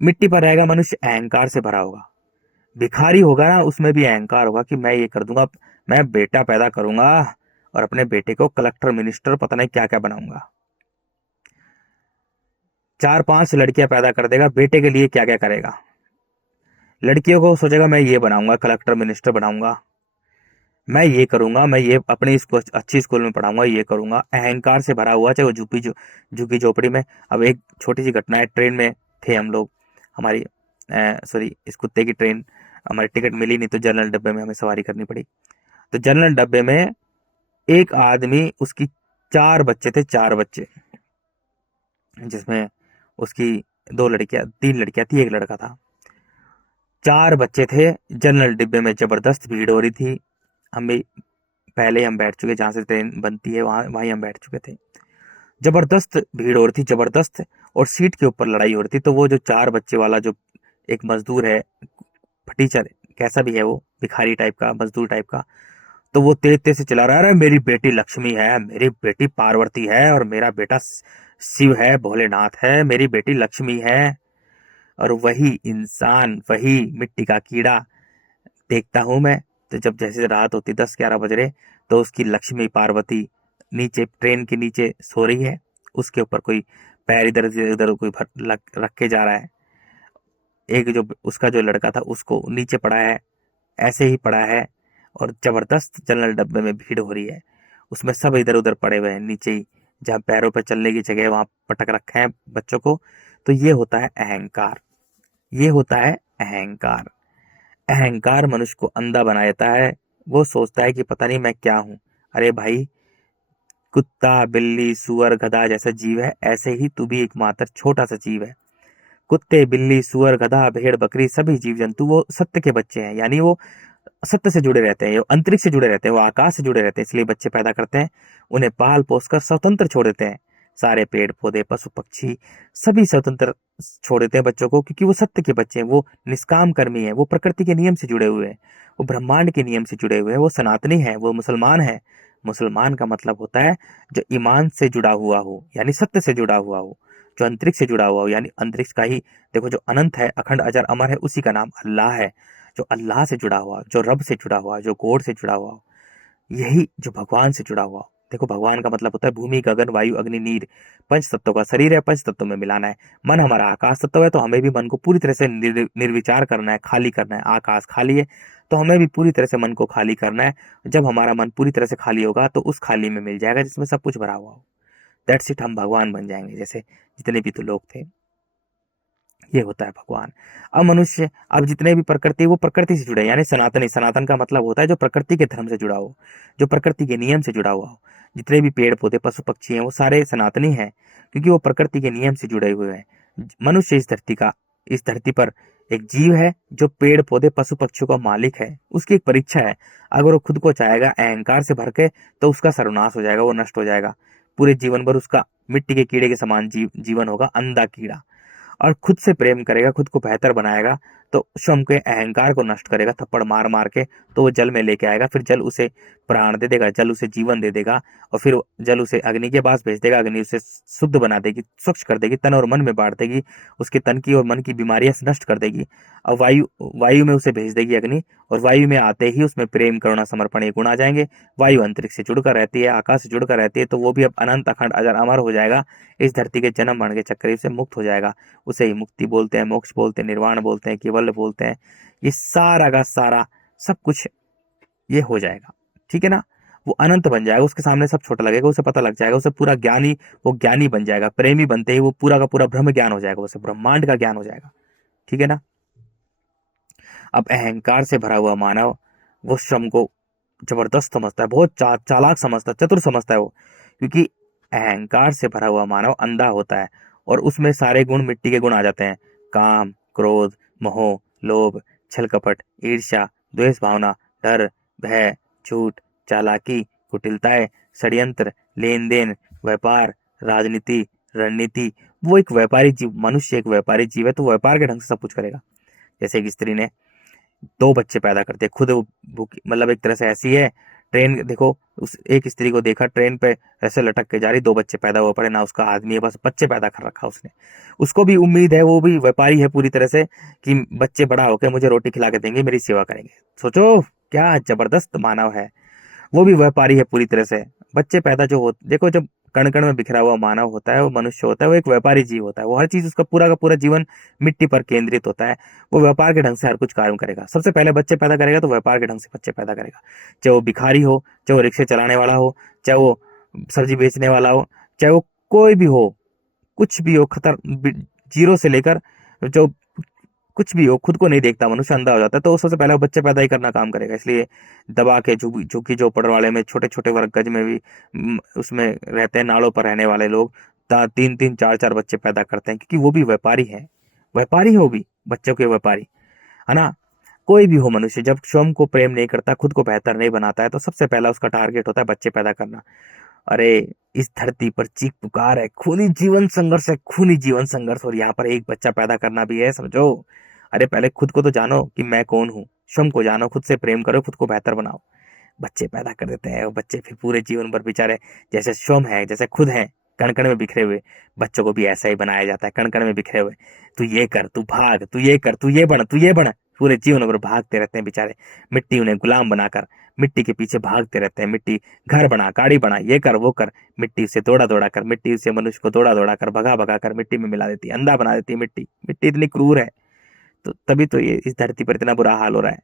मिट्टी पर रहेगा मनुष्य, अहंकार से भरा होगा। भिखारी होगा ना, उसमें भी अहंकार होगा कि मैं ये कर दूंगा, मैं बेटा पैदा करूंगा और अपने बेटे को कलेक्टर, मिनिस्टर, पता नहीं क्या क्या बनाऊंगा। 4-5 लड़कियां पैदा कर देगा, बेटे के लिए क्या क्या करेगा। लड़कियों को सोचेगा मैं ये बनाऊंगा, कलेक्टर मिनिस्टर बनाऊंगा, मैं ये करूंगा, मैं ये अपने इसको अच्छी स्कूल में पढ़ाऊंगा, ये करूंगा। अहंकार से भरा हुआ, चाहे वो झुग्गी झोपड़ी में। अब एक छोटी सी घटना है, ट्रेन में थे हम लोग, हमारी सॉरी इस कुत्ते की ट्रेन, हमारी टिकट मिली नहीं तो जनरल डब्बे में हमें सवारी करनी पड़ी। तो जनरल डब्बे में एक आदमी, उसकी 4 बच्चे थे, 4 बच्चे, जिसमें उसकी 2 लड़कियां, 3 लड़कियां थी, 1 लड़का था। 4 बच्चे थे। जनरल डिब्बे में जबरदस्त भीड़ हो रही थी। हम भी पहले हम बैठ चुके, जहां से ट्रेन बनती है वहीं हम बैठ चुके थे। जबरदस्त भीड़ हो रही थी, जबरदस्त। और सीट के ऊपर लड़ाई हो रही थी। तो वो जो 4 बच्चे वाला जो एक मजदूर है, फटीचर कैसा भी है, वो भिखारी टाइप का, मजदूर टाइप का, तो वो तेज तेज से चला रहा है, मेरी बेटी लक्ष्मी है, मेरी बेटी पार्वती है, और मेरा बेटा शिव है, भोलेनाथ है, मेरी बेटी लक्ष्मी है। और वही इंसान, वही मिट्टी का कीड़ा देखता हूं मैं। तो जब जैसे रात होती, 10-11 बज रहे, तो उसकी लक्ष्मी पार्वती नीचे ट्रेन के नीचे सो रही है। उसके ऊपर कोई पैर इधर उधर कोई रख के जा रहा है। एक जो उसका जो लड़का था, उसको नीचे पड़ा है, ऐसे ही पड़ा है। और जबरदस्त जनरल डब्बे में भीड़ हो रही है, उसमें सब इधर उधर पड़े हुए हैं नीचे ही, जहाँ पैरों पर चलने की जगह वहां पटक रखे हैं बच्चों को। तो ये होता है अहंकार, ये होता है अहंकार। अहंकार मनुष्य को अंधा बना देता है। वो सोचता है कि पता नहीं मैं क्या हूं। अरे भाई, कुत्ता, बिल्ली, सुअर, गधा जैसा जीव है, ऐसे ही तू भी एकमात्र छोटा सा जीव है। कुत्ते, बिल्ली, सुअर, गधा, भेड़, बकरी, सभी जीव जंतु वो सत्य के बच्चे हैं, यानी वो सत्य से जुड़े रहते हैं, वो अंतरिक्ष से जुड़े रहते हैं, वो आकाश से जुड़े रहते हैं, इसलिए बच्चे पैदा करते हैं। उन्हें पाल पोस कर स्वतंत्र छोड़ देते हैं। सारे पेड़ पौधे, पशु पक्षी, सभी स्वतंत्र छोड़ देते हैं बच्चों को, क्योंकि वो सत्य के बच्चे हैं, वो निष्काम कर्मी है, वो प्रकृति के नियम से जुड़े हुए हैं, वो ब्रह्मांड के नियम से जुड़े हुए हैं, वो सनातनी है, वो मुसलमान है। मुसलमान का मतलब होता है जो ईमान से जुड़ा हुआ हो, यानी सत्य से जुड़ा हुआ हो, जो अंतरिक्ष से जुड़ा हुआ हो, यानी अंतरिक्ष का ही, देखो जो अनंत है, अखंड, अजर, अमर है, उसी का नाम अल्लाह है। जो अल्लाह से जुड़ा हुआ, जो रब से जुड़ा हुआ, जो गॉड से जुड़ा हुआ, यही जो भगवान से जुड़ा हुआ। देखो भगवान का मतलब होता है भूमि, गगन, वायु, अग्नि, नीर, पंच तत्वों का शरीर है, पंच तत्वों में मिलाना है। मन हमारा आकाश तत्व है, तो हमें भी मन को पूरी तरह से निर्विचार करना है, खाली करना है। आकाश खाली है, तो हमें भी पूरी तरह से मन को खाली करना है। जब हमारा मन पूरी तरह से खाली होगा, तो उस खाली में मिल जाएगा जिसमें सब कुछ भरा हुआ हो। दैट्स इट, हम भगवान बन जाएंगे, जैसे जितने भी तो लोग थे। ये होता है भगवान। अब मनुष्य, अब जितने भी प्रकृति, वो प्रकृति से जुड़े, यानी सनातनी। सनातन का मतलब होता है जो प्रकृति के धर्म से जुड़ा हो, जो प्रकृति के नियम से जुड़ा हुआ हो। जितने भी पेड़ पौधे, पशु पक्षी हैं, वो सारे सनातनी हैं, क्योंकि वो प्रकृति के नियम से जुड़े हुए हैं। मनुष्य इस धरती पर एक जीव है जो पेड़ पौधे, पशु पक्षियों का मालिक है। उसकी एक परीक्षा है, अगर वो खुद को चाहेगा अहंकार से भर के, तो उसका सर्वनाश हो जाएगा, वो नष्ट हो जाएगा। पूरे जीवन भर उसका मिट्टी के कीड़े के समान जीवन होगा, अंधा कीड़ा। और खुद से प्रेम करेगा, खुद को बेहतर बनाएगा, तो स्वयं के अहंकार को नष्ट करेगा थप्पड़ मार मार के, तो वो जल में लेके आएगा। फिर जल उसे प्राण दे देगा, जल उसे जीवन दे देगा। और फिर जल उसे अग्नि के पास भेज देगा, अग्नि उसे शुद्ध बना देगी, स्वच्छ कर देगी, तन और मन में बांट देगी, उसके तन की और मन की बीमारियां नष्ट कर देगी। और वायु में उसे भेज देगी अग्नि, और वायु में आते ही उसमें प्रेम, करुणा, समर्पण ये गुण आ जाएंगे। वायु अंतरिक्ष से जुड़कर रहती है, आकाश से जुड़कर रहती है, तो वो भी अब अनंत, अखंड, अजर, अमर हो जाएगा। इस धरती के जन्म मरण के चक्कर से मुक्त हो जाएगा। उसे ही मुक्ति बोलते हैं, मोक्ष बोलते हैं, निर्वाण बोलते हैं, केवल बोलते हैं। ये सारा का सारा सब कुछ ये हो जाएगा, ठीक है ना। वो अनंत बन जाएगा, उसके सामने सब छोटा लगेगा, उसे पता लग जाएगा, उसे पूरा ज्ञानी, वो ज्ञानी बन जाएगा। प्रेमी बनते ही वो पूरा का पूरा ब्रह्म ज्ञान हो जाएगा, उसे ब्रह्मांड का ज्ञान हो जाएगा। ठीक है ना। अब अहंकार से भरा हुआ मानव वो श्रम को जबरदस्त समझता है, बहुत चालाक समझता है, चतुर समझता है वो, क्योंकि अहंकार से भरा हुआ मानव अंधा होता है और उसमें सारे गुण मिट्टी के गुण आ जाते हैं। काम, क्रोध, मोह, लोभ, छल कपट, ईर्ष्या, द्वेष भावना, डर, भय, झूठ, चालाकी, कुटिलताएं, षड्यंत्र, लेन देन, व्यापार, राजनीति, रणनीति। वो एक व्यापारी जीव, मनुष्य एक व्यापारी जीव है, तो व्यापार के ढंग से सब कुछ करेगा। जैसे एक स्त्री ने 2 बच्चे पैदा करते हैं, खुद वो भूखी, मतलब एक तरह से ऐसी है। ट्रेन देखो, उस एक स्त्री को देखा ट्रेन पे ऐसे लटक के जा रही, 2 बच्चे पैदा हुए पड़े, ना उसका आदमी है, बस बच्चे पैदा कर रखा उसने। उसको भी उम्मीद है, वो भी व्यापारी है पूरी तरह से, कि बच्चे बड़ा होकर मुझे रोटी खिला के देंगे, मेरी सेवा करेंगे। सोचो क्या जबरदस्त मानव है। वो भी व्यापारी है पूरी तरह से। बच्चे पैदा जो हो, देखो जब कण कण में बिखरा हुआ मानव होता है, वो मनुष्य होता है, वो एक व्यापारी जीव होता है। वो हर चीज, उसका पूरा का पूरा जीवन मिट्टी पर केंद्रित होता है। वो व्यापार के ढंग से हर कुछ कार्य करेगा। सबसे पहले बच्चे पैदा करेगा तो व्यापार के ढंग से बच्चे पैदा करेगा। चाहे वो भिखारी हो, चाहे वो रिक्शे चलाने वाला हो, चाहे वो सब्जी बेचने वाला हो, चाहे वो कोई भी हो, कुछ भी हो, जीरो से लेकर जो कुछ भी हो, खुद को नहीं देखता, मनुष्य अंधा हो जाता है, तो वो सबसे पहले वो बच्चे पैदा ही करना काम करेगा। इसलिए दबा के झुग्गी झोपड़ वाले में, छोटे छोटे वर्ग गज में भी उसमें रहते हैं, नालों पर रहने वाले लोग 3-3 4-4 बच्चे पैदा करते हैं, क्योंकि वो भी व्यापारी है। व्यापारी है वो भी, बच्चों के व्यापारी, है ना। कोई भी हो मनुष्य, जब स्वयं को प्रेम नहीं करता, खुद को बेहतर नहीं बनाता है, तो सबसे पहला उसका टारगेट होता है बच्चे पैदा करना। अरे इस धरती पर चीख पुकार है, खूनी जीवन संघर्ष है, खूनी जीवन संघर्ष, और यहाँ पर एक बच्चा पैदा करना भी है, समझो। अरे पहले खुद को तो जानो कि मैं कौन हूँ, स्वयं को जानो, खुद से प्रेम करो, खुद को बेहतर बनाओ। बच्चे पैदा कर देते हैं, और बच्चे फिर पूरे जीवन भर बेचारे, जैसे स्वयं है, जैसे खुद है, कण कण में बिखरे हुए, बच्चों को भी ऐसा ही बनाया जाता है, कण कण में बिखरे हुए। तू ये कर, तू भाग, तू ये कर, तू ये बन, तू ये बन, पूरे जीवन भर भागते रहते हैं बेचारे। मिट्टी उन्हें गुलाम बनाकर मिट्टी के पीछे भागते रहते हैं। मिट्टी घर बना, गाड़ी बना, ये कर वो कर, मिट्टी उसे दौड़ा दौड़ा कर, मिट्टी उसे मनुष्य को दौड़ा दौड़ा कर, भगा भगा कर मिट्टी में मिला देती है, अंधा बना देती है मिट्टी। मिट्टी इतनी क्रूर है, तो तभी तो ये इस धरती पर इतना बुरा हाल हो रहा है।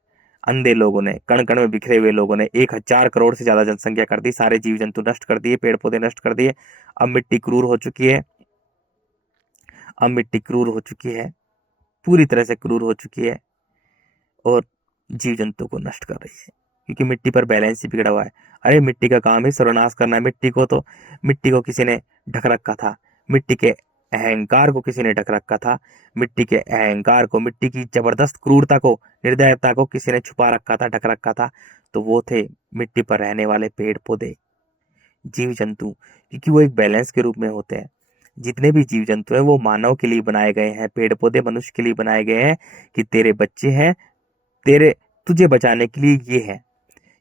अंधे लोगों ने, कण कण में बिखरे हुए लोगों ने 1000 करोड़ से ज्यादा जनसंख्या कर दी, सारे जीव जंतु नष्ट कर दिए, पेड़ पौधे नष्ट कर दिए। अब मिट्टी क्रूर हो चुकी है, अब मिट्टी क्रूर हो चुकी है, पूरी तरह से क्रूर हो चुकी है, और जीव जंतु को नष्ट कर रही है, क्योंकि मिट्टी पर बैलेंस ही बिगड़ा हुआ है। अरे मिट्टी का काम ही सर्वनाश करना है। मिट्टी को किसी ने ढक रखा था, मिट्टी के अहंकार को किसी ने ढक रखा था, मिट्टी के अहंकार को, मिट्टी की जबरदस्त क्रूरता को, निर्दयता को किसी ने छुपा रखा था, ढक रखा था। तो वो थे मिट्टी पर रहने वाले पेड़ पौधे, जीव जंतु, क्योंकि वो एक बैलेंस के रूप में होते हैं। जितने भी जीव जंतु हैं वो मानव के लिए बनाए गए हैं, पेड़ पौधे मनुष्य के लिए बनाए गए हैं, कि तेरे बच्चे हैं, तेरे तुझे बचाने के लिए ये है।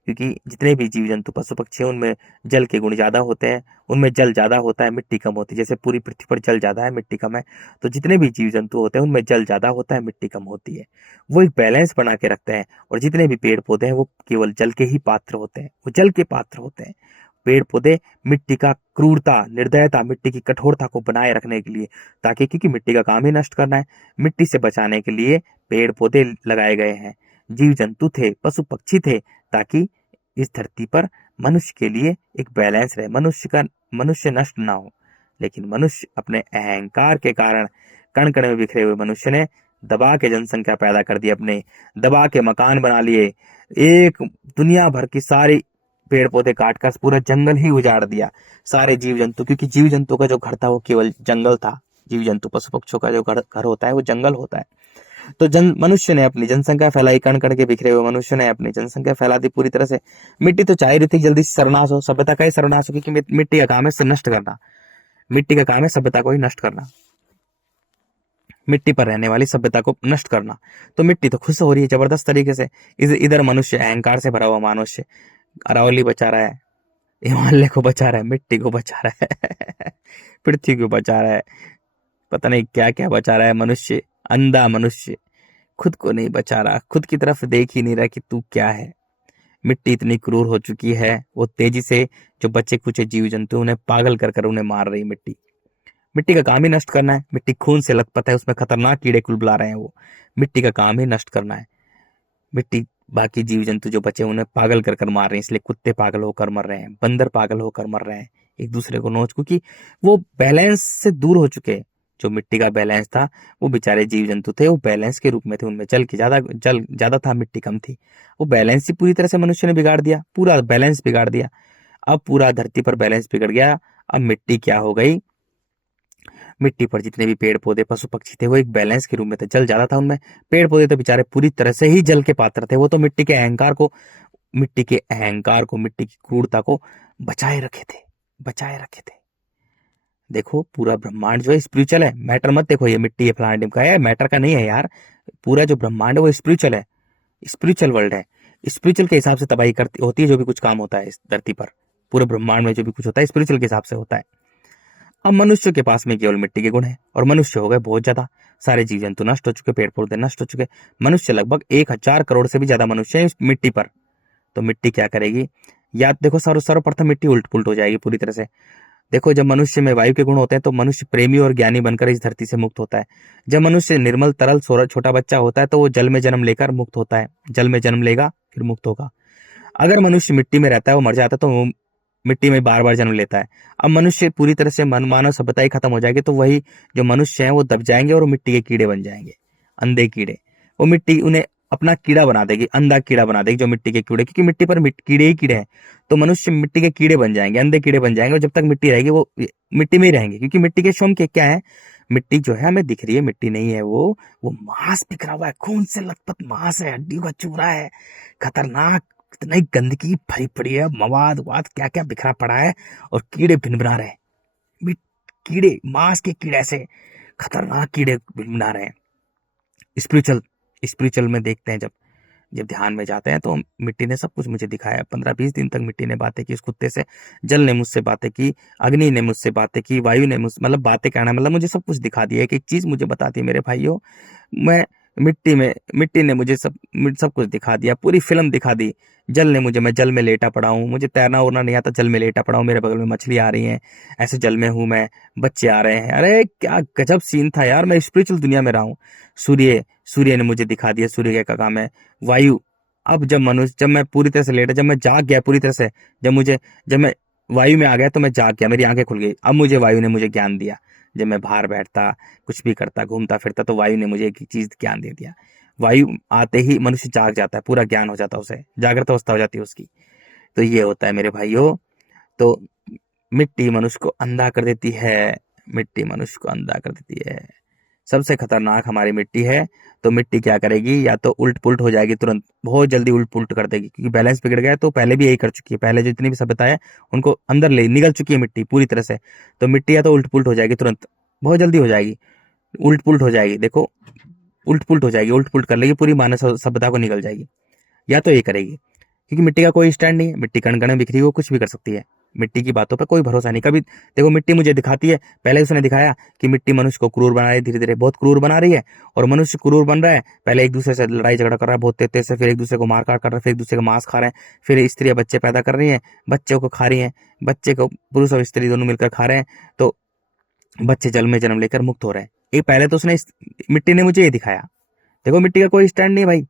क्योंकि जितने भी जीव जंतु, पशु पक्षी हैं, उनमें जल के गुण ज्यादा होते हैं, उनमें जल ज्यादा होता है, मिट्टी कम होती है। जैसे पूरी पृथ्वी पर जल ज्यादा है, मिट्टी कम है, तो जितने भी जीव जंतु होते हैं उनमें जल ज्यादा होता है, मिट्टी कम होती है। वो एक बैलेंस बना के रखते हैं। और जितने भी पेड़ पौधे हैं वो केवल जल के ही पात्र होते हैं, वो जल के पात्र होते हैं। पेड़ पौधे मिट्टी का क्रूरता, निर्दयता, मिट्टी की कठोरता को बनाए रखने के लिए, ताकि, क्योंकि मिट्टी का काम ही नष्ट करना है, मिट्टी से बचाने के लिए पेड़ पौधे लगाए गए हैं। जीव जंतु थे, पशु पक्षी थे, ताकि इस धरती पर मनुष्य के लिए एक बैलेंस रहे, मनुष्य नष्ट ना हो। लेकिन मनुष्य अपने अहंकार के कारण, कण कण में बिखरे हुए मनुष्य ने दबा के जनसंख्या पैदा कर दी, अपने दबा के मकान बना लिए, एक दुनिया भर की सारी पेड़ पौधे काटकर पूरा जंगल ही उजाड़ दिया, सारे जीव जंतु, क्योंकि जीव जंतु का जो घर था वो केवल जंगल था। जीव जंतु पशु पक्षियों का जो घर होता है वो जंगल होता है। तो मनुष्य ने अपनी जनसंख्या फैलाई, कण कण के बिखरे हुए मनुष्य ने अपनी जनसंख्या फैला दी पूरी तरह से। मिट्टी तो चाह रही थी जल्दी से सर्वनाश हो, सभ्यता का ही सर्वनाश हो, क्योंकि मिट्टी का काम है से नष्ट करना, मिट्टी का काम है सभ्यता को ही नष्ट करना, मिट्टी पर रहने वाली सभ्यता को नष्ट करना। तो मिट्टी तो खुश हो रही है जबरदस्त तरीके से। इधर मनुष्य, अहंकार से भरा हुआ मनुष्य, अरावली बचा रहा है, हिमालय को बचा रहा है, मिट्टी को बचा रहा है पृथ्वी को बचा रहा है, पता नहीं क्या क्या बचा रहा है। मनुष्य, अंधा मनुष्य, खुद को नहीं बचा रहा, खुद की तरफ देख ही नहीं रहा कि तू क्या है। मिट्टी इतनी क्रूर हो चुकी है, वो तेजी से जो बच्चे कुछ जीव जंतु उन्हें पागल कर कर उन्हें मार रही। मिट्टी का काम ही नष्ट करना है। मिट्टी खून से लथपथ है, उसमें खतरनाक कीड़े कुल बुला रहे हैं वो। मिट्टी का काम ही नष्ट करना है। मिट्टी बाकी जीव जंतु जो बचे उन्हें पागल कर कर मार रहे हैं, इसलिए कुत्ते पागल होकर मर रहे हैं, बंदर पागल होकर मर रहे हैं एक दूसरे को नोच, क्योंकि वो बैलेंस से दूर हो चुके हैं। जो मिट्टी का बैलेंस था, वो बेचारे जीव जंतु थे, वो बैलेंस के रूप में थे, उनमें जल ज्यादा था, मिट्टी कम थी। वो बैलेंस ही पूरी तरह से मनुष्य ने बिगाड़ दिया, पूरा बैलेंस बिगाड़ दिया। अब पूरा धरती पर बैलेंस बिगड़ गया। अब मिट्टी क्या हो गई, मिट्टी पर जितने भी पेड़ पौधे पशु पक्षी थे वो एक बैलेंस के रूप में थे, जल ज्यादा था उनमें। पेड़ पौधे तो बेचारे पूरी तरह से ही जल के पात्र थे, वो तो मिट्टी के अहंकार को मिट्टी की क्रूरता को बचाए रखे थे, बचाए रखे थे। देखो पूरा ब्रह्मांड जो है स्पिरिचुअल है, मैटर मत देखो ये मिट्टी है फलाना का है, मैटर का नहीं है यार। पूरा जो ब्रह्मांड है वो स्पिरिचुअल है, स्पिरिचुअल वर्ल्ड है। स्पिरिचुअल के हिसाब से तबाही करती होती है जो भी कुछ काम होता है इस धरती पर, पूरे ब्रह्मांड में जो भी कुछ होता है स्पिरिचुअल के हिसाब से होता है। अब मनुष्य के पास में केवल मिट्टी के गुण है, और मनुष्य हो गए बहुत ज्यादा। सारे जीव जंतु नष्ट हो चुके, पेड़ पौधे नष्ट हो चुके। मनुष्य लगभग 1,000 करोड़ से भी ज्यादा मनुष्य है इस मिट्टी पर। तो मिट्टी क्या करेगी, या देखो सर्वप्रथम मिट्टी उल्ट पुल्ट हो जाएगी पूरी तरह से। देखो जब मनुष्य में वायु के गुण होते हैं तो मनुष्य प्रेमी और ज्ञानी बनकर इस धरती से मुक्त होता है। जब मनुष्य निर्मल तरल छोटा बच्चा होता है तो वो जल में जन्म लेकर मुक्त होता है, जल में जन्म लेगा फिर मुक्त होगा। अगर मनुष्य मिट्टी में रहता है, वो मर जाता है तो वो मिट्टी में बार बार जन्म लेता है। अब मनुष्य पूरी तरह से मानव सभ्यता ही खत्म हो जाएगी, तो वही जो मनुष्य हैं वो दब जाएंगे और वो मिट्टी के कीड़े बन जाएंगे, अंधे कीड़े। वो मिट्टी उन्हें अपना कीड़ा बना देगी, अंधा कीड़ा बना देगी जो मिट्टी के कीड़े, क्योंकि मिट्टी पर कीड़े ही कीड़े हैं। तो मनुष्य मिट्टी के कीड़े बन जाएंगे, अंधे कीड़े बन जाएंगे, और जब तक मिट्टी रहेगी वो मिट्टी में ही रहेंगे, क्योंकि मिट्टी के श्रम के क्या है, मिट्टी जो है हमें दिख रही है, मिट्टी नहीं है वो मांस बिखरा हुआ है, खून से लथपथ मांस है, हड्डियों का चूरा है, खतरनाक, इतनी गंदगी भरी पड़ी है, मवाद वाद क्या क्या बिखरा पड़ा है, और कीड़े भिनभिना रहे हैं। कीड़े, मांस के कीड़े ऐसे खतरनाक कीड़े भिनभिना रहे हैं। स्पिरिचुअल स्पिरिचुअल में देखते हैं, जब जब ध्यान में जाते हैं तो मिट्टी ने सब कुछ मुझे दिखाया। 15-20 दिन तक मिट्टी ने बातें की उस कुत्ते से, जल ने मुझसे बातें की, अग्नि ने मुझसे बातें की, वायु ने मतलब बातें कहना मतलब मुझे सब कुछ दिखा दिया। एक एक चीज मुझे बताती है मेरे भाइयों। मैं मिट्टी ने मुझे सब कुछ दिखा दिया, पूरी फिल्म दिखा दी। जल ने मैं जल में लेटा पड़ा हूँ, मुझे तैरना उड़ना नहीं आता, जल में लेटा पड़ा हूँ, मेरे बगल में मछली आ रही हैं, ऐसे जल में हूँ मैं, बच्चे आ रहे हैं। अरे क्या गजब सीन था यार, मैं स्पिरिचुअल दुनिया में रहा हूँ। सूर्य ने मुझे दिखा दिया सूर्य का काम है। वायु, अब जब मैं पूरी तरह से लेटा, जब मैं जाग गया पूरी तरह से, जब मैं वायु में आ गया तो मैं जाग गया, मेरी आंखें खुल गई। अब वायु ने मुझे ज्ञान दिया। जब मैं बाहर बैठता, कुछ भी करता, घूमता फिरता, तो वायु ने मुझे एक चीज ज्ञान दे दिया। वायु आते ही मनुष्य जाग जाता है, पूरा ज्ञान हो जाता है उसे, जागृत अवस्था हो जाती है उसकी। तो ये होता है मेरे भाइयों। तो मिट्टी मनुष्य को अंधा कर देती है, मिट्टी मनुष्य को अंधा कर देती है। सबसे खतरनाक हमारी मिट्टी है। तो मिट्टी क्या करेगी, या तो उल्ट पुल्ट हो जाएगी तुरंत, बहुत जल्दी उल्ट पुल्ट कर देगी, क्योंकि बैलेंस बिगड़ गया है। तो पहले भी यही कर चुकी है, पहले जितनी भी सभ्यता है उनको अंदर ले निगल चुकी है मिट्टी पूरी तरह से। तो मिट्टी या तो उल्ट पुल्ट हो जाएगी तुरंत, बहुत जल्दी हो जाएगी, उल्ट पुल्ट हो जाएगी। देखो उल्ट पुल्ट हो जाएगी, उल्ट पुल्ट कर लेगी, पूरी मानव सभ्यता को निकल जाएगी। या तो ये करेगी, क्योंकि मिट्टी का कोई स्टैंड नहीं है, मिट्टी कण कण में बिखरी हुई, वो कुछ भी कर सकती है। मिट्टी की बातों पर कोई भरोसा नहीं कभी। देखो मिट्टी मुझे दिखाती है, पहले उसने दिखाया कि मिट्टी मनुष्य को क्रूर बना रही है, धीरे धीरे बहुत क्रूर बना रही है, और मनुष्य क्रूर बन रहा है। पहले एक दूसरे से लड़ाई झगड़ा कर रहा है बहुत तेज से, फिर एक दूसरे को मार काट कर रहा है, फिर एक दूसरे का मांस खा रहे हैं, फिर स्त्रियां बच्चे पैदा कर रही हैं, बच्चों को खा रही हैं, बच्चे को पुरुष और स्त्री दोनों मिलकर खा रहे हैं, तो बच्चे जल में जन्म लेकर मुक्त हो रहे हैं। ये पहले तो मिट्टी ने मुझे ये दिखाया। देखो मिट्टी का कोई स्टैंड नहीं भाई।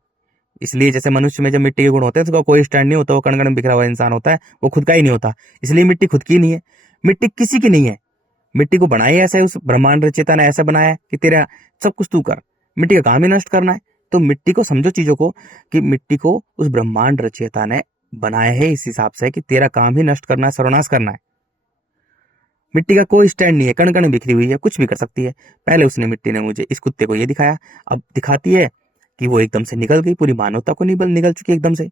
इसलिए जैसे मनुष्य में जब मिट्टी के गुण होते हैं तो उसका कोई स्टैंड नहीं होता, वो कण कण में बिखरा हुआ इंसान होता है, वो खुद का ही नहीं होता। इसलिए मिट्टी खुद की नहीं है, मिट्टी किसी की नहीं है। मिट्टी को बनाई ऐसे उस ब्रह्मांड रचयिता ने ऐसा बनाया कि तेरा सब कुछ तू कर, मिट्टी का काम ही नष्ट करना है। तो मिट्टी को समझो चीजों को, कि मिट्टी को उस ब्रह्मांड रचयिता ने बनाया है इस हिसाब से कि तेरा काम ही नष्ट करना है, सर्वनाश करना है। मिट्टी का कोई स्टैंड नहीं है, कण कण बिखरी हुई है, कुछ भी कर सकती है। पहले मिट्टी ने मुझे इस कुत्ते को ये दिखाया, अब दिखाती है कि वो एकदम से निकल गई, पूरी मानवता को निकल चुकी है एकदम से,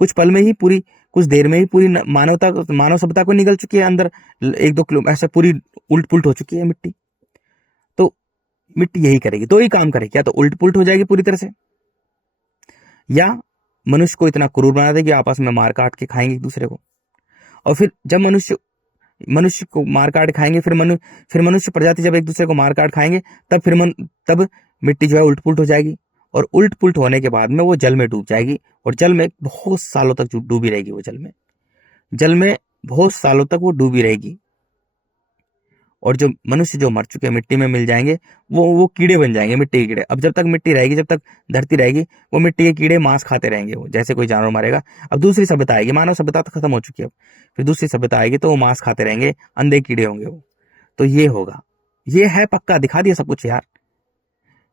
कुछ पल में ही, पूरी कुछ देर में ही पूरी मानव सभ्यता को निकल चुकी है अंदर, 1-2 किलो ऐसा पूरी उल्ट पुल्ट हो चुकी है मिट्टी। तो मिट्टी यही करेगी, दो ही काम करेगी, या तो उल्ट पुल्ट हो जाएगी पूरी तरह से, या मनुष्य को इतना क्रूर बना देगी, आपस में मार काट के खाएंगे एक दूसरे को। और फिर जब मनुष्य को मार काट खाएंगे, फिर मनुष्य प्रजाति जब एक दूसरे को मार काट खाएंगे, तब मिट्टी जो है उल्ट पुल्ट हो जाएगी, और उल्ट पुल्ट होने के बाद में वो जल में डूब जाएगी, और जल में बहुत सालों तक डूबी रहेगी। वो जल में बहुत सालों तक वो डूबी रहेगी। और जो मनुष्य जो मर चुके मिट्टी में मिल जाएंगे, वो कीड़े बन जाएंगे, मिट्टी के कीड़े। अब जब तक मिट्टी रहेगी, जब तक धरती रहेगी, वो मिट्टी के कीड़े मांस खाते रहेंगे, वो जैसे कोई जानवर मरेगा। अब दूसरी सभ्यता आएगी, मानव सभ्यता तो खत्म हो चुकी है, अब फिर दूसरी सभ्यता आएगी तो वो मांस खाते रहेंगे, अंधे कीड़े होंगे वो। तो ये होगा, ये है पक्का, दिखा दिया सब कुछ यार।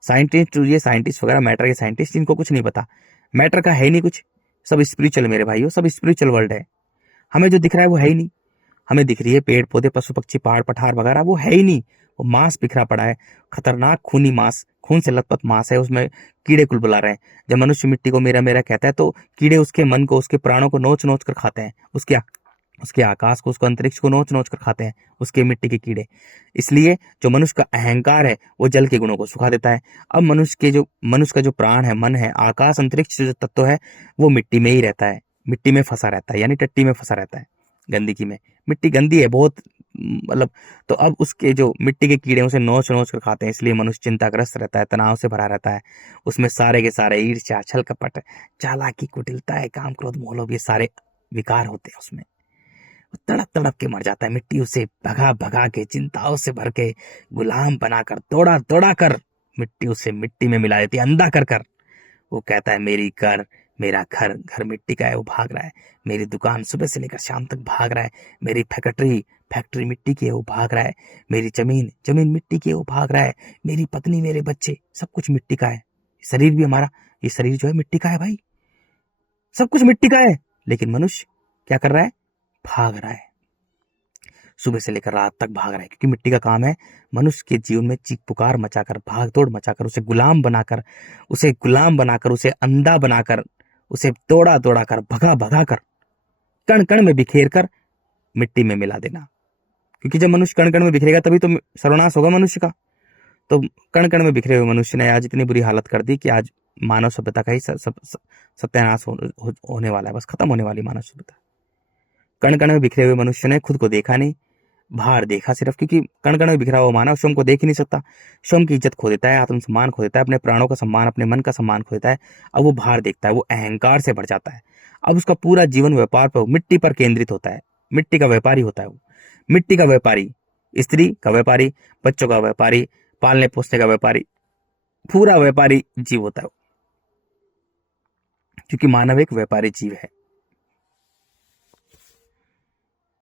साइंटिस्ट, ये साइंटिस्ट वगैरह, मैटर के साइंटिस्ट, इनको कुछ नहीं पता, मैटर का है नहीं कुछ, सब स्पिरिचुअल मेरे भाइयों, सब स्पिरिचुअल वर्ल्ड है। हमें जो दिख रहा है वो है ही नहीं, हमें दिख रही है पेड़ पौधे पशु पक्षी पहाड़ पठार वगैरह, वो है ही नहीं, वो मांस बिखरा पड़ा है, खतरनाक खूनी मांस, खून से लथपथ मांस है, उसमें कीड़े कुलबुला रहे हैं। जब मनुष्य मिट्टी को मेरा मेरा कहता है तो कीड़े उसके मन को, उसके प्राणों को नोच नोच कर खाते हैं, उसके आकाश को, उसको अंतरिक्ष को नोच नोच कर खाते हैं, उसके मिट्टी के कीड़े। इसलिए जो मनुष्य का अहंकार है वो जल के गुणों को सुखा देता है। अब मनुष्य का जो प्राण है, मन है, आकाश अंतरिक्ष जो तत्व है, वो मिट्टी में ही रहता है, मिट्टी में फंसा रहता है, यानी टट्टी में फंसा रहता है, गंदगी में। मिट्टी गंदी है बहुत, मतलब, तो अब उसके जो मिट्टी के कीड़े उसे नोच नोच कर खाते हैं, इसलिए मनुष्य चिंताग्रस्त रहता है, तनाव से भरा रहता है। उसमें सारे के सारे ईर्ष्या, छल कपट, चालाकी, कुटिलता है, काम क्रोध मोह लोभ, ये सारे विकार होते हैं उसमें। तड़प तड़प के मर जाता है, मिट्टी उसे भगा भगा के, चिंताओं से भर के, गुलाम बनाकर, दौड़ा दौड़ा कर मिट्टी उसे मिट्टी में मिला देती है, अंधा कर कर। वो कहता है मेरी घर, मेरा घर, घर मिट्टी का है, वो भाग रहा है। मेरी दुकान सुबह से लेकर शाम तक भाग रहा है। मेरी फैक्ट्री, फैक्ट्री मिट्टी की है, वो भाग रहा है। मेरी जमीन, जमीन मिट्टी की है, वो भाग रहा है। मेरी पत्नी, मेरे बच्चे, सब कुछ मिट्टी का है। शरीर भी हमारा, ये शरीर जो है मिट्टी का है भाई, सब कुछ मिट्टी का है। लेकिन मनुष्य क्या कर रहा है? भाग रहा है, सुबह से लेकर रात तक भाग रहा है, क्योंकि मिट्टी का काम है मनुष्य के जीवन में चीख पुकार मचाकर, भाग दौड़ मचाकर, उसे गुलाम बनाकर, उसे अंधा बनाकर, उसे दौड़ा दौड़ा कर, भगा भगा कर, कण कण में बिखेर कर मिट्टी में मिला देना। क्योंकि जब मनुष्य कण कण में बिखरेगा तभी तो सर्वनाश होगा मनुष्य का। तो कण कण में बिखरे हुए मनुष्य ने आज इतनी बुरी हालत कर दी कि आज मानव सभ्यता का ही सत्यानाश होने वाला है, बस खत्म होने वाली मानव सभ्यता। कण कण में बिखरे हुए मनुष्य ने खुद को देखा नहीं, बाहर देखा सिर्फ, क्योंकि कण कण में बिखरा हुआ मानव स्वयं को देख ही नहीं सकता, स्वयं की इज्जत खो देता है, आत्मसम्मान खो देता है, अपने प्राणों का सम्मान, अपने मन का सम्मान खो देता है। अब वो बाहर देखता है, वो अहंकार से भर जाता है। अब उसका पूरा जीवन व्यापार पर, मिट्टी पर केंद्रित होता है, मिट्टी का व्यापारी होता है वो, मिट्टी का व्यापारी, स्त्री का व्यापारी, बच्चों का व्यापारी, पालने पोसने का व्यापारी, पूरा व्यापारी जीव होता है वो, क्योंकि मानव एक व्यापारी जीव है।